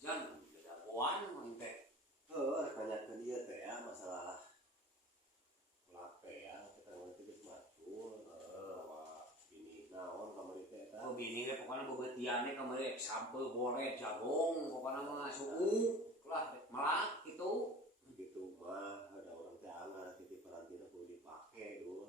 Jangan beda buan mah teh. Kanyakeun ieu teh ya masalah lape ya kita ngerti geus macul bini naon kamari teh eta. Oh bini teh pokona bebeutian kamari sampeu boret jagung pokona mah suku lah melak kitu. Gitu mah ada orang teh anggar titip parantina kudu dipake dulu.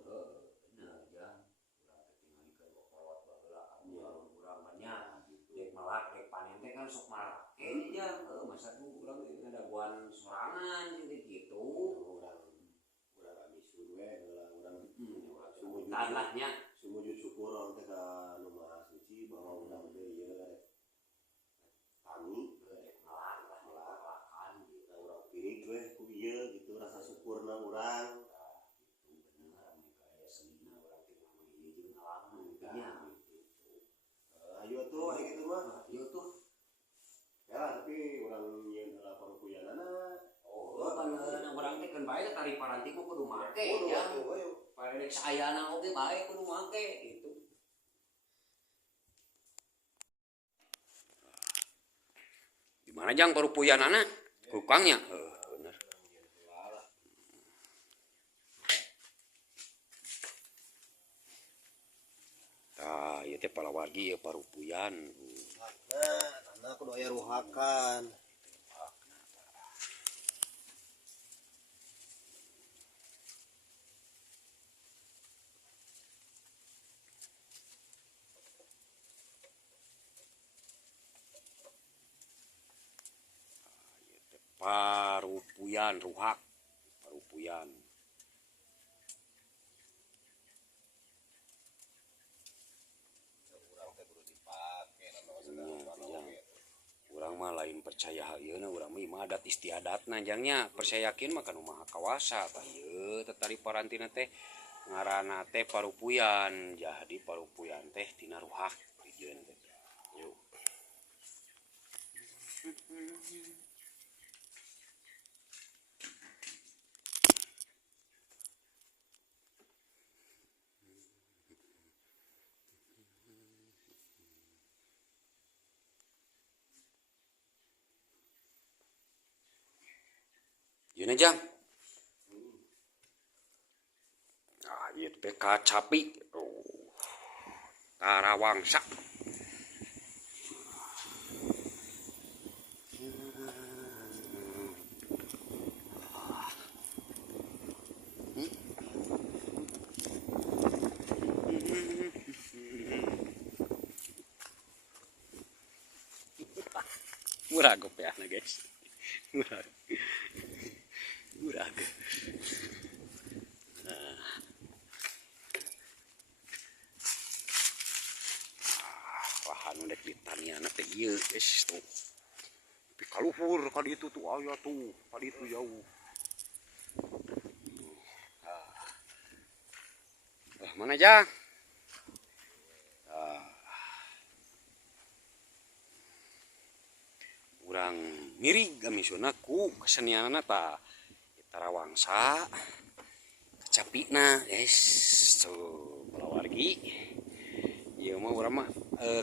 Bener ya. Urang teh tingalikeun kolot baheula anu urang banyak. Dek melak dek panen teh kan sok marake ya masa tuh urang teh ngadaguan sorangan gitu. Urang amisun we heula urang Tanahnya sumujud syukur orang teh ka Nu Maha Suci bahwa urang teh ieu tani melakan gitu urang pirig we ku ieu gitu rasa syukurna urang. Itu bener mereka aya senina urang teh mah ieu jeung alam nya gitu. Ayo tuh aya kitu mah. Ieu tuh Ya tapi urang nyieun heula parupuyanana. kan urang teh keun bae tari paranti ku kudu make ya. Parek saayana oge bae kudu make gitu. Di mana jang parupuyanana? Kukangnya. Bener. Tah, ieu teh palawargi ieu parupuyan. Tanah kudu aya ruhakan. Parupuyan ruhak. Parupuyan. Urang mah lain percaya ieu urang mah adat istiadatna jangnya percayakeun mah kana Maha Kawasa tah ieu tari parantina teh ngaranna teh parupuyan. Jadi parupuyan teh tina ruhak dijieun teh. Yuk. Yeuna jang. Nah, ieu teh kacapi. Tarawangsa. Murah gopeahna guys. Murah. Lahan dek ditaniana teh ieu guys tuh. Tapi kaluhur ka ditu tuh aya tuh, ka ditu jauh. Mana jang? Urang mirig amisuna ku kesenianana tah tarawangsa kacapina guys tuh palawargi ieu mah urang mah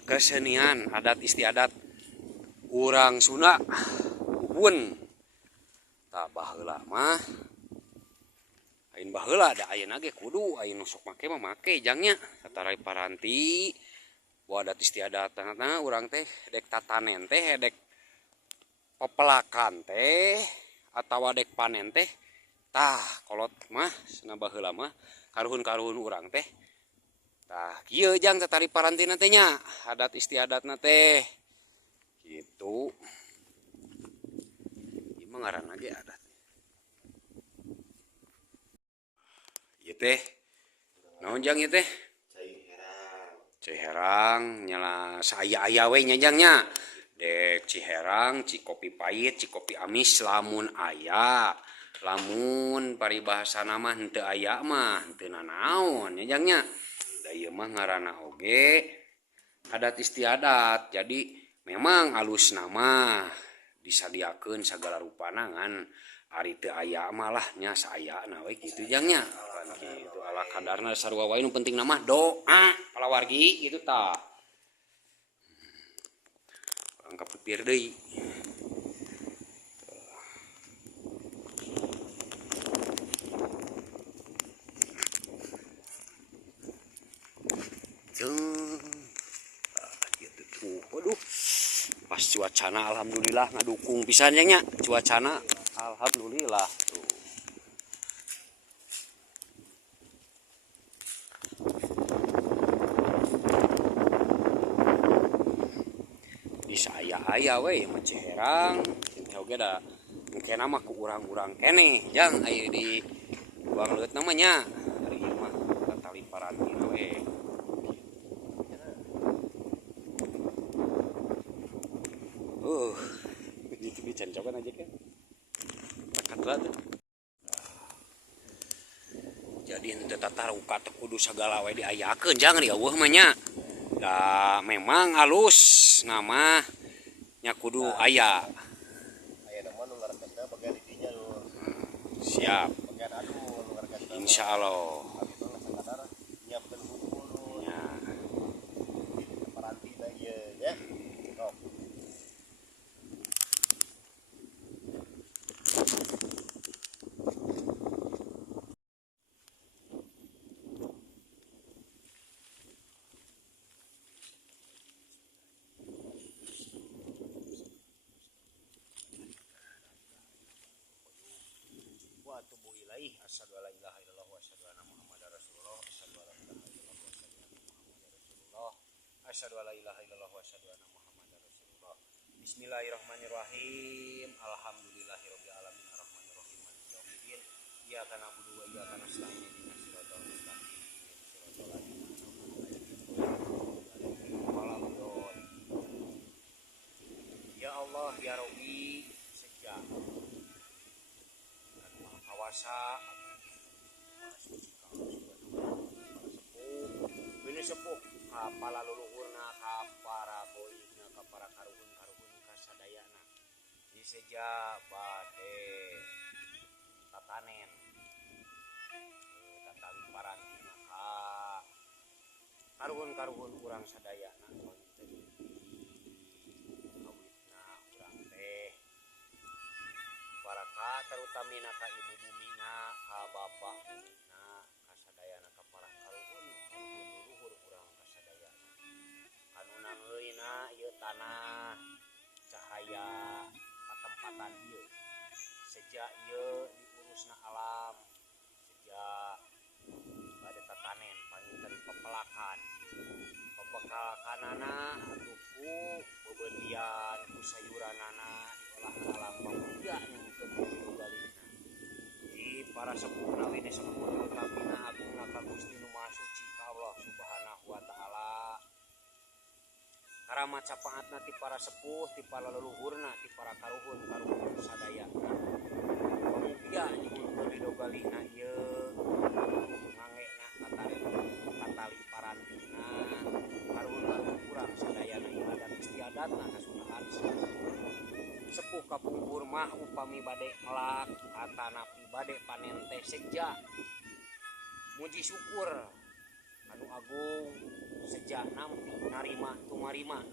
kesenian adat istiadat urang Sunda uhun tah baheula mah ain baheula da ayeuna ge kudu ayeuna sok make mah make jangnya satara paranti buat adat istiadatna urang teh dek tatanen teh dek pepelakan teh atawa dek panen teh tah kolot mah cenah baheula mah karuhun-karuhun urang teh tah kieu jang tari parantina teh nya adat istiadatna teh kitu ieu mah ngaranna ge adat ieu teh naon jang ieu teh Ciherang nyala saaya-aya we nya jang nya dek Ciherang, Cikopi pahit, Cikopi amis lamun aya. Lamun paribahasana mah henteu aya mah henteu nanaon nya jangnya. Da ieu mah ngaranna oge adat istiadat. Jadi memang alusna mah disadiakeun sagala rupana ngan ari teu aya mah lah nya saayana we kitu jangnya. Kan kitu ala kadarna sarua wae nu pentingna mah doa palawargi kitu tah. Angka petir deui. cuacana alhamdulillah ngadukung pisannya nya cuacana alhamdulillah tuh. Bisa aya we mah Ciherang teh oge da mungkin nama ku urang-urang kene jang aya di buang leut namanya ari ieu mah tali parantina we. Gitu dicancokan aja kan. Tekat banget. Jadi henteu tataruka teh kudu sagala we diayakeun jangan di eueuh mah nya. Da memang alus nama nya kudu aya. Aya nama nu ngarakesna bagian didinya nu. Siap. Bagian anu nu ngarakesna. Insyaallah. Abi mah sakadar nyiapkeun hukum nu. Ya. Parantina ieu ya. Sok. Wa atubu ilaih asyhadu alla ilaha illallah wa asyhadu anna muhammadar rasulullah asyhadu alla ilaha illallah wa asyhadu anna muhammadar rasulullah asyhadu alla ilaha illallah wa asyhadu anna muhammadar rasulullah. Bismillahirrahmanirrahim. Alhamdulillahirabbil alamin arrahmanir rahim maliki yaumiddin iyyaka na'budu wa iyyaka nasta'in ihdinas siratal mustaqim siratal ladzina an'amta 'alaihim. Ya Allah ya Rabbi sejak kawasa ini sepuh kapala luluhurna kapara boina kapara karuhun kasadayana di seja bade tatanen tatali parantina ka karuhun urang sadayana awitna urang teh baraka terutamina ka ibu bumina ka bapak bumina kasadayana ka para karuhun luhur urang kasadayana anu nangeuna ieu tanah cahaya katempatan ieu sejak ieu diurusna alam sejak bade tatanen panginten pepelakan pepelakanana atuh ku bebeutian ku sayuranana diolah ka alam pamuja di para sepuh nawi di sepuh kabina agungna ka Gusti Nu Maha Suci ka Allah Subhanahu wa taala. Karamat sapaatna ti para sepuh ti para leluhurna ti para karuhun sadaya. Pamugia nyuhun didogalina ieu ngangena katali parantina karuhun urang sadayana ibadat istiadatna kasunahan sepuh kapungkur mah upami bade melak atanapi bade panen teh sejak muji syukur anu agung sejak nampi narima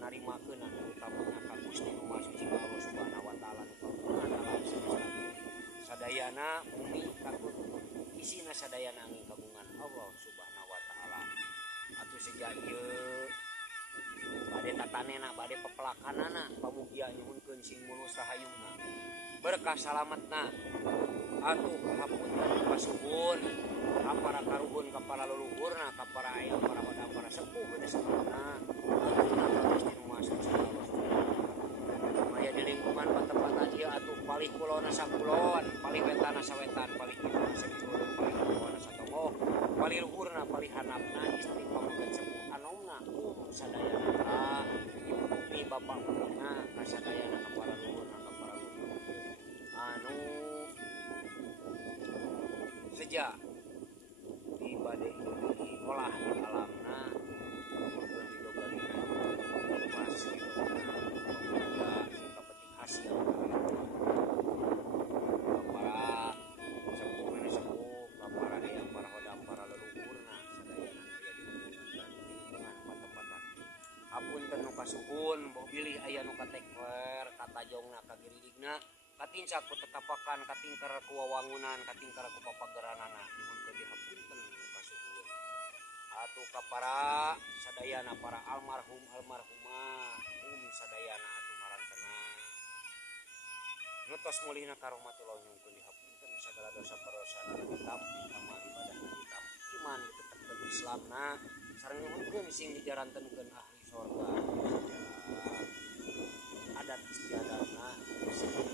narimakeun utamana ka Gusti Nu Maha Suci ka Allah Subhanahu wa taala nu kagungan alam semesta sadayana bumi kagun isina sadayana angin kagungan Allah Subhanahu wa taala atuh sejak ieu bade tatanena bade pepelakanana pamugia nyuhunkeun sing mulus rahayuna berkah salametna atuh hapunten pasuhun ka para karuhun ka para leluhurna ka para aya para wadang para sepuh geus sampurna Gusti Nu Maha Suci maya di lingkungan patempatan ieu atuh palih kulona sakulon palih wetana sawetan palih kidul sakidul palih kulona satomoh palih luhurna palih hanapna istri pamugat sepuh anomna sadayana ka ibu bumi bapak bumina kasadayana ka para luhurna ka para luhur anu sejak di bade diolah di alamna kemudian didogalina pas pemuda singka petik hasil para sepuh ini sepuh para ayam para hodam para leluhurna sadayana aya di lingkungan patempatan hapunten nu kasuhun boh bilih aya nu katekwer katajongna kagiririgna katinca ku tetapakan katingkar ku wawangunan katingkar ku papageranana nyuhun ke dihapunten nu kasuhun atuh ka para sadayana para almarhum almarhumah sadayana atuh maranta ngetos mulihna karomatullah nyungkeun dihapuskeun sagala dosa-dosana kitab amal ibadahna kitab iman ditetepkeun Islamna sareng nyuhunkeun sing dijarantenkeun ahli sorga adat istiadatna sing